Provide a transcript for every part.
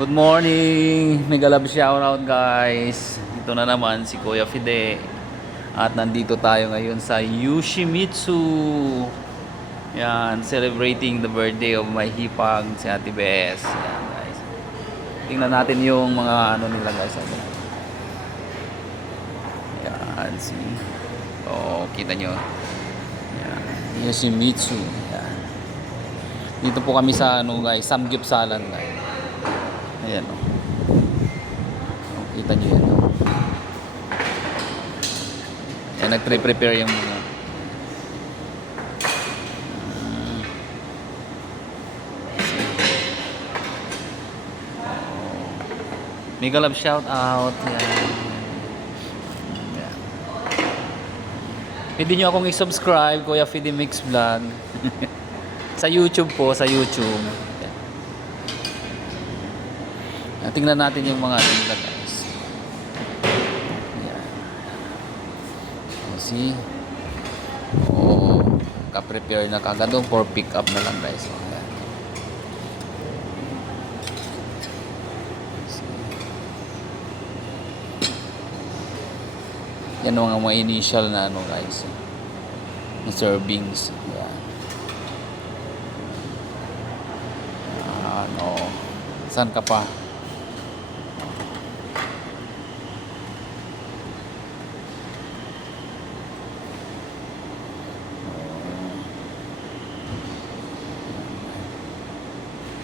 Good morning! Mega love shoutout guys. Ito na naman si Kuya Fide. At nandito tayo ngayon sa Yoshimitsu. Yan, celebrating the birthday of my hipag, si Ate Bes. Yan guys. Tingnan natin yung mga ano nila guys. Yan, see. Oh, kita nyo. Yan, Yoshimitsu. Yan. Dito po kami sa ano guys, Samgyupsalan guys. Ayan o. Kita nyo yan o. Ayan, nag-prepare yung mga mega love shout out. Ayan. Ayan. Pwede nyo akong i-subscribe, Kuya Fide Mix Vlog. Sa YouTube po, sa YouTube. Tingnan natin yung mga nila guys. Ayan. See? Oh, ka-prepare na kagad for pick up na lang guys. Ayan. Yan ang mga initial na ano guys. Na servings. Ayan. Ano? Saan ka pa?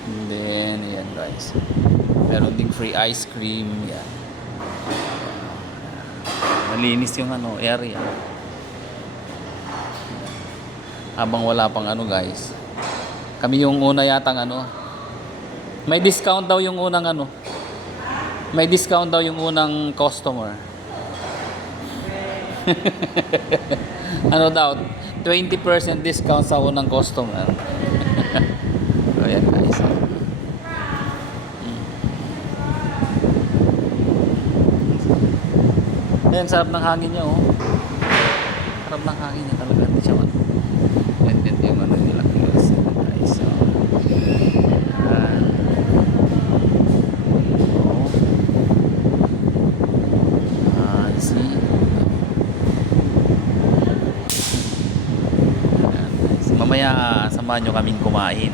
And then, ayan guys. Meron ding free ice cream. Yan. Malinis yung ano, area. Habang wala pang ano guys. Kami yung una yatang ano. May discount daw yung unang ano. May discount daw yung unang customer. Ano daw? 20% discount sa unang customer. So, ayan guys. Ayan, sarap ng hangin niya oh. Sarap ng hangin niya talaga. Hindi siya man. Yan yung ano nila guys. So, see. Ayan, guys. Mamaya samahan nyo kaming kumain.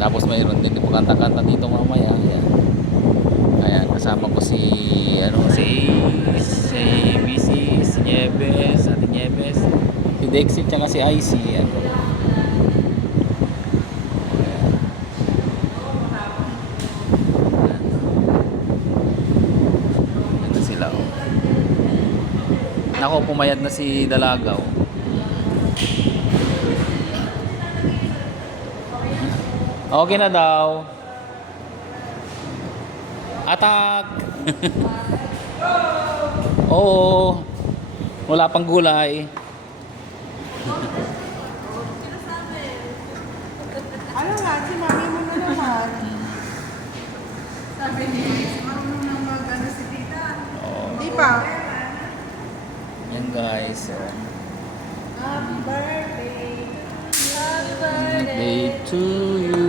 Tapos mayroon din po kanta-kanta dito mamaya. Ayan. Ayan, kasama ko si ano si Nieves, Ate Nieves, si Dexit tsaka si IC. Ayan. Ayan na sila oh. Nako, pumayat na si Dalagaw. Okay na daw. Atak! Oo. Wala pang gulay. Ano nga, si mami mo na naman. Sabi ni marunong na mag-ano si tita. Di pa. Yan guys. So. Happy birthday. Happy birthday. Day to you.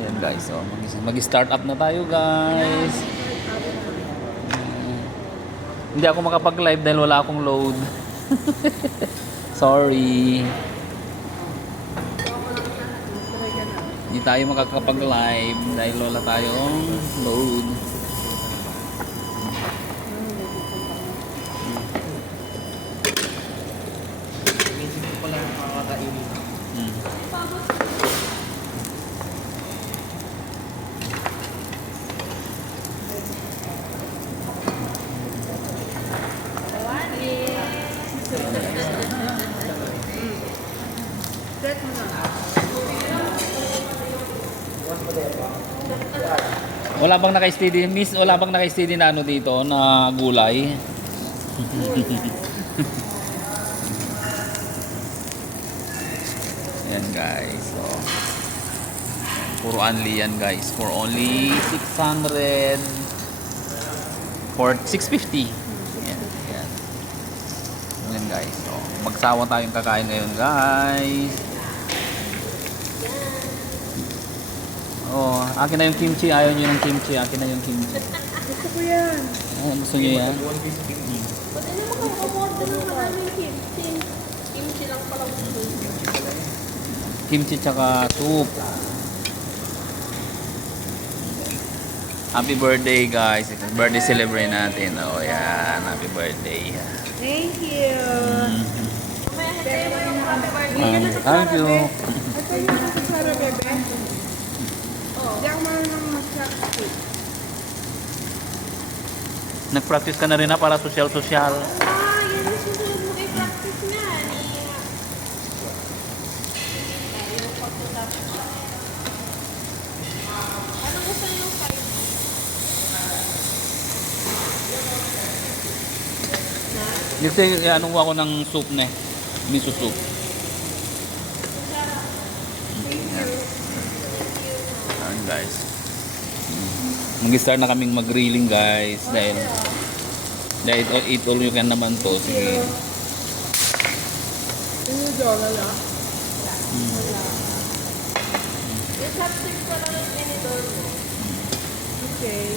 Ayan guys, so mag-start up na tayo guys. Hindi ako makapag-live dahil wala akong load. Sorry. Hindi tayo makakapag-live dahil wala tayong load. Wala bang naka-steady, miss? Wala bang naka-steady na ano dito na gulay? Ayan guys. So, puro only yan guys. For only 600 for 650. Ayan, ayan. Ayan guys. So, magsawa tayong kakain ngayon guys. Akin na yung kimchi. Ayaw nyo ng kimchi. Akin na yung kimchi. Gusto ko yan. Oh, gusto nyo yan? Pwede naman kayo umorder ng maraming kimchi. Kimchi lang pala gusto. Kimchi tsaka soup. Happy birthday guys. Birthday celebrate natin. Oh, yan. Happy birthday. Thank you. Mamaya hintay mo yung happy birthday. Thank you. Ito yung nasa Sara Bebe. Hindi ako marunong mag-cupcake. Nag-practice ka na rin na para social-social. Ah, yan yung susunod mo kay practice nga. Anong gusto niyo yung 5? Kasi anong ako ng soup na eh. Miso soup. Ayan guys. Mag-start na kaming mag-grilling guys. Dahil eat all you can naman to. Sige. Yung dollar lang. Yung chopstick ko lang yung tinidor mo. Okay.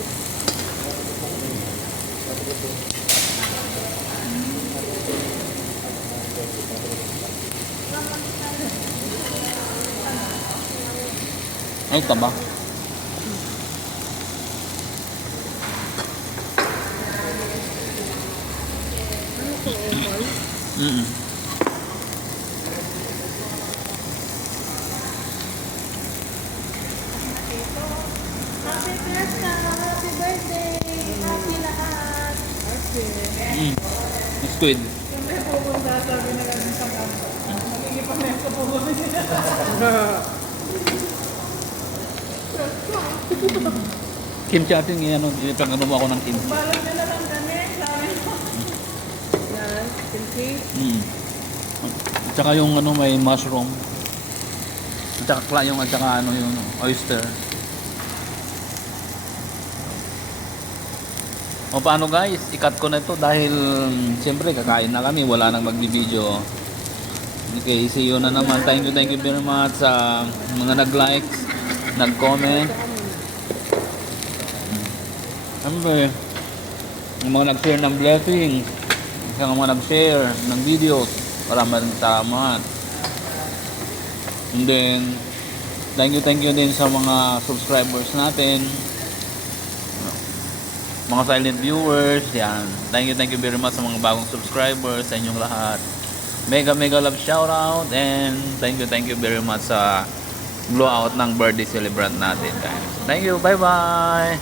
Ay, taba. Mm-mm. Happy birthday! Happy birthday! Happy lahat! Mm. Squid. Kung may pupunta, sabi na lang sa kampo. Magigipamesa po kami nila. Kimchi atin yan. Ipagano mo ako ng kimchi. Balot nila lang kami, sabi ko. Yan, kimchi. Mm. At saka yung ano may mushroom. At saka yung oyster. O paano guys, i-cut ko na ito dahil siyempre kakain na kami, wala nang magbibideo. Okay, see you na naman. Thank you very much sa mga nag-likes, nag-comment. Siyempre, yung mga nag-share ng blessing, yung mga nag-share ng videos, maraming salamat. And then, thank you din sa mga subscribers natin. Mga silent viewers, yan. Thank you very much sa mga bagong subscribers, sa inyong lahat. Mega love shoutout and thank you very much sa blowout ng birthday celebrant natin, guys. Thank you, bye-bye!